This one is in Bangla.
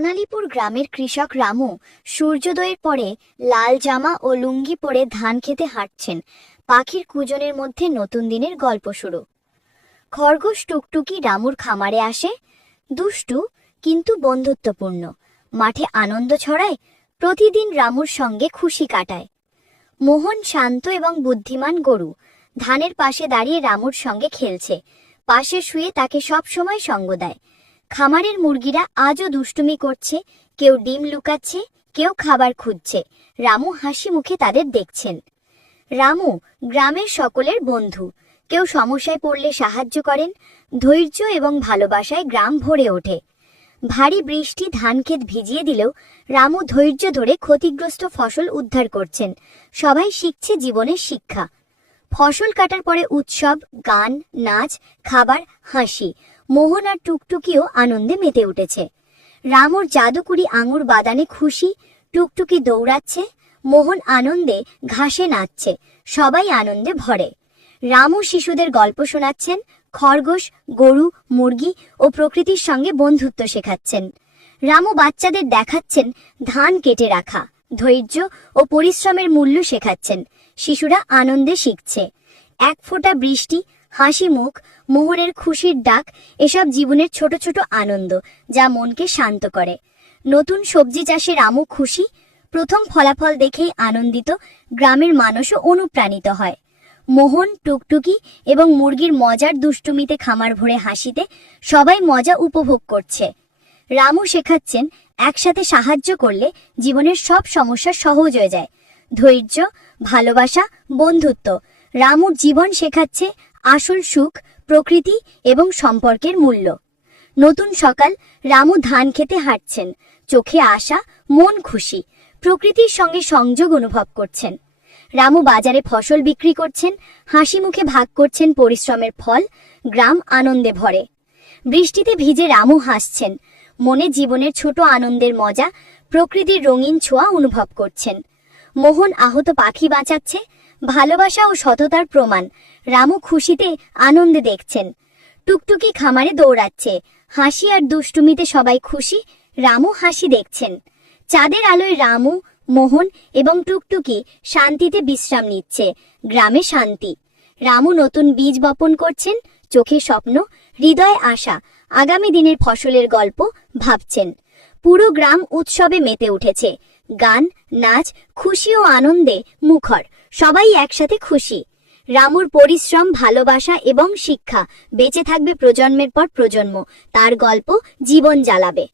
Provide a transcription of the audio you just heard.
সোনালীপুর গ্রামের কৃষক রামু সূর্যোদয়ের পরে লাল জামা ও লুঙ্গি পরে ধান খেতে হাঁটছেন। পাখির কুজনের মধ্যে নতুন দিনের গল্প শুরু। খরগোশ টুকটুকি রামুর খামারে আসে, দুষ্টু কিন্তু বন্ধুত্বপূর্ণ। মাঠে আনন্দ ছড়ায়, প্রতিদিন রামুর সঙ্গে খুশি কাটায়। মোহন শান্ত এবং বুদ্ধিমান গরু ধানের পাশে দাঁড়িয়ে রামুর সঙ্গে খেলছে, পাশে শুয়ে তাকে সব সময় সঙ্গ দেয়। খামারের মুরগিরা আজও দুষ্টুমি করছে, কেউ ডিম লুকাচ্ছে, কেউ খাবার খুঁজছে। রামু হাসি মুখে তাদের দেখছেন। রামু গ্রামের সকলের বন্ধু, কেউ সমস্যায় পড়লে সাহায্য করেন। ধৈর্য এবং ভালোবাসায় গ্রাম ভরে ওঠে। ভারী বৃষ্টি ধানক্ষেত ভিজিয়ে দিলেও রামু ধৈর্য ধরে ক্ষতিগ্রস্ত ফসল উদ্ধার করছেন। সবাই শিখছে জীবনের শিক্ষা। ফসল কাটার পরে উৎসব, গান, নাচ, খাবার, হাসি। মোহন আর টুকটুকিও আনন্দে মেতে উঠেছে। রামুর জাদুকরি আঙুর বাদানে খুশি, টুকটুকি দৌড়াচ্ছে, মোহন আনন্দে ঘাসে নাচছে। সবাই আনন্দে ভরে। রামু শিশুদের গল্প শোনাচ্ছেন, খরগোশ, গরু, মুরগি ও প্রকৃতির সঙ্গে বন্ধুত্ব শেখাচ্ছেন। রামু বাচ্চাদের দেখাচ্ছেন ধান কেটে রাখা, ধৈর্য ও পরিশ্রমের মূল্য শেখাচ্ছেন। শিশুরা আনন্দে শিখছে। এক ফোঁটা বৃষ্টি, হাসি মুখ, মোহনের খুশির ডাক, এসব জীবনের ছোট ছোট আনন্দ যা মনকে শান্ত করে। নতুন সবজি চাষে রামু খুশি, প্রথম ফলাফল দেখেই আনন্দিত। গ্রামের মানুষও অনুপ্রাণিত হয়। মোহন, টুকটুকি এবং মুরগির মজার দুষ্টুমিতে খামার ভরে হাসিতে সবাই মজা উপভোগ করছে। রামু শেখাচ্ছেন একসাথে সাহায্য করলে জীবনের সব সমস্যা সহজ হয়ে যায়। ধৈর্য, ভালোবাসা, বন্ধুত্ব। রামুর জীবন শেখাচ্ছে আসল সুখ, প্রকৃতি এবং সম্পর্কের মূল্য। নতুন সকাল, রামু ধান খেতে হাঁটছেন, চোখে আশা, মন খুশি। প্রকৃতির সঙ্গে সংযোগ অনুভব করছেন। রামু বাজারে ফসল বিক্রি করছেন, হাসি মুখে ভাগ করছেন পরিশ্রমের ফল। গ্রাম আনন্দে ভরে। বৃষ্টিতে ভিজে রামু হাসছেন, মনে জীবনের ছোট আনন্দের মজা, প্রকৃতির রঙিন ছোঁয়া অনুভব করছেন। মোহন আহত পাখি বাঁচাচ্ছে, ভালোবাসা ও সততার প্রমাণ। রামু খুশিতে আনন্দে দেখছেন। টুকটুকি খামারে দৌড়াচ্ছে, হাসি আর দুষ্টুমিতে সবাই খুশি। রামু হাসি দেখছেন। চাঁদের আলোয় রামু, মোহন এবং টুকটুকি শান্তিতে বিশ্রাম নিচ্ছে। গ্রামে শান্তি। রামু নতুন বীজ বপন করছেন, চোখে স্বপ্ন, হৃদয়ে আশা। আগামী দিনের ফসলের গল্প ভাবছেন। পুরো গ্রাম উৎসবে মেতে উঠেছে। গান, নাচ, খুশি ও আনন্দে মুখর। সবাই একসাথে খুশি। রামুর পরিশ্রম, ভালোবাসা এবং শিক্ষা বেঁচে থাকবে প্রজন্মের পর প্রজন্ম। তার গল্প জীবন জ্বালাবে।